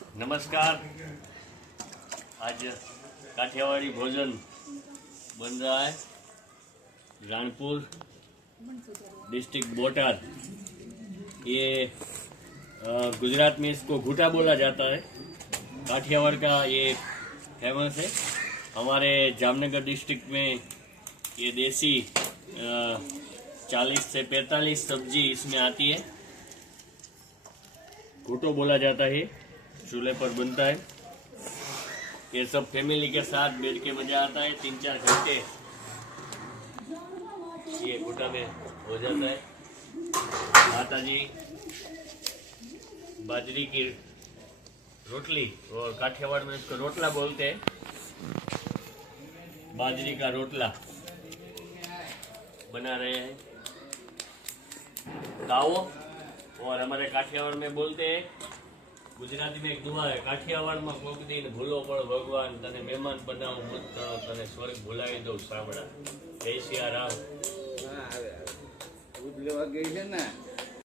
नमस्कार। आज काठियावाड़ी भोजन बन रहा है। राणपुर डिस्ट्रिक्ट बोटाद। ये गुजरात में इसको घूटा बोला जाता है। काठियावाड़ का ये फेमस है। हमारे जामनगर डिस्ट्रिक्ट में ये देसी 40 से 45 सब्जी इसमें आती है। घूटो बोला जाता है। चूल्हे पर बनता है। ये सब फैमिली के साथ बैठ के मजा आता है। 3-4 घंटे ये घूटा में हो जाता है। माता जी बाजरी की रोटली और काठियावाड़ में इसको रोटला बोलते हैं। बाजरी का रोटला बना रहे हैं। गाओ और हमारे काठियावाड़ में बोलते हैं, गुजराती में एक दुआ है, काठियावाड़ में कोक दिन भूलो पण भगवान तने मेहमान बनाव मत करो तने स्वर्ग भुलाવી દઉં સાંભળા। જય સિયા રામ। હા આવે આવે. ઉઠ લેવા ગઈ છે ને